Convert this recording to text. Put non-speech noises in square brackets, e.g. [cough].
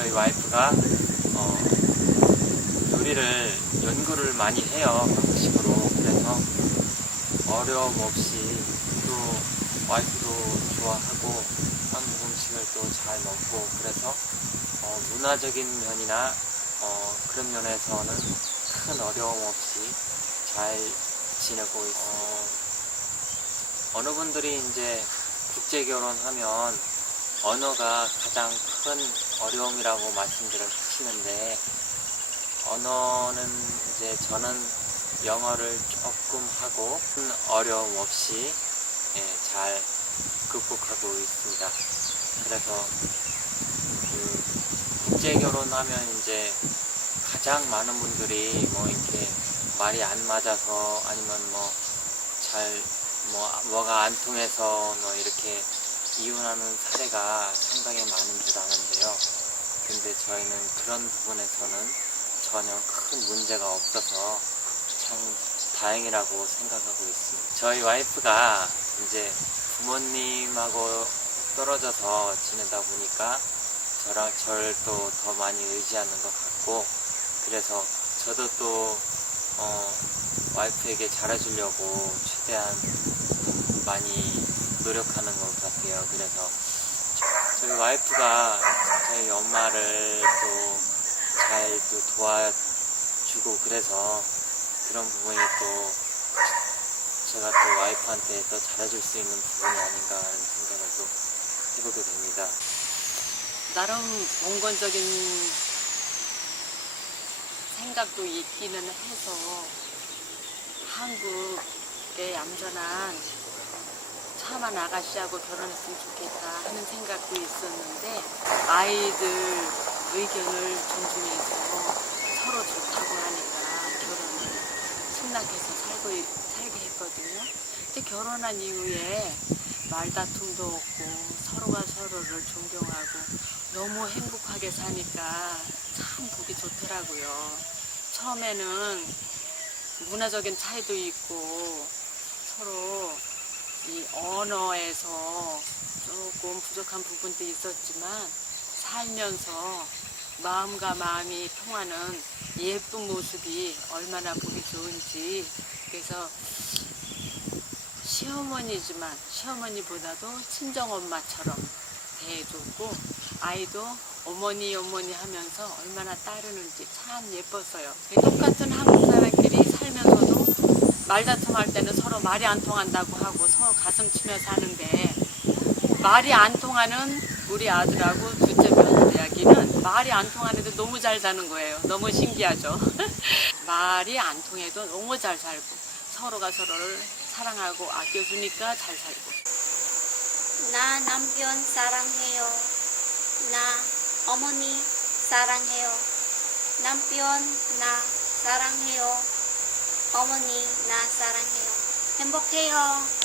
저희 와이프가 어, 요리를 연구를 많이 해요 한국식으로 그래서 어려움 없이 또 와이프도 좋아하고 한국 음식을 또 잘 먹고 그래서 어, 문화적인 면이나 어, 그런 면에서는 큰 어려움 없이 잘 지내고 있습니다. 어, 어느 분들이 이제 국제 결혼하면 언어가 가장 큰 어려움이라고 말씀들을 하시는데 언어는 이제 저는 영어를 조금 하고 큰 어려움 없이 예, 잘 극복하고 있습니다. 그래서 그 국제 결혼하면 이제 가장 많은 분들이 뭐 이렇게 말이 안 맞아서 아니면 뭐 잘뭐 뭐가 안 통해서 뭐 이렇게 이혼하는 사례가 상당히 많은 줄 아는데요. 근데 저희는 그런 부분에서는 전혀 큰 문제가 없어서 참 다행이라고 생각하고 있습니다. 저희 와이프가 이제 부모님하고 떨어져서 지내다 보니까 저랑 저를 또 더 많이 의지하는 것 같고 그래서 저도 또 어, 와이프에게 잘해주려고 최대한 많이 노력하는 것 같아요. 그래서 저희 와이프가 저희 엄마를 또 잘 또 도와주고 그래서 그런 부분이 또 제가 또 와이프한테 더 잘해줄 수 있는 부분이 아닌가 하는 생각을 또 해보게 됩니다. 나름 봉건적인 생각도 있기는 해서 한국의 얌전한 참한 아가씨하고 결혼했으면 좋겠다 하는 생각도 있었는데 아이들 의견을 존중해서 서로 좋다고 하니까 결혼을 승낙해서 살고, 있- 살게 했거든요. 근데 결혼한 이후에 말다툼도 없고 서로가 서로를 존경하고 너무 행복하게 사니까 참 보기 좋더라고요. 처음에는 문화적인 차이도 있고 서로 이 언어에서 조금 부족한 부분도 있었지만 살면서 마음과 마음이 통하는 예쁜 모습이 얼마나 보기 좋은지 그래서 시어머니지만 시어머니보다도 친정엄마처럼 대해줬고 아이도 어머니 어머니 하면서 얼마나 따르는지 참 예뻤어요. 똑같은 한국 살면서도 말다툼할 때는 서로 말이 안 통한다고 하고 서로 가슴 치며 사는데 말이 안 통하는 우리 아들하고 둘째 며느리야기는 말이 안 통하는데 너무 잘 사는 거예요. 너무 신기하죠. [laughs] 말이 안 통해도 너무 잘 살고 서로가 서로를 사랑하고 아껴주니까 잘 살고 나 남편 사랑해요. 나 어머니 사랑해요. 남편 나 사랑해요. 어머니 나 사랑해요. 행복해요.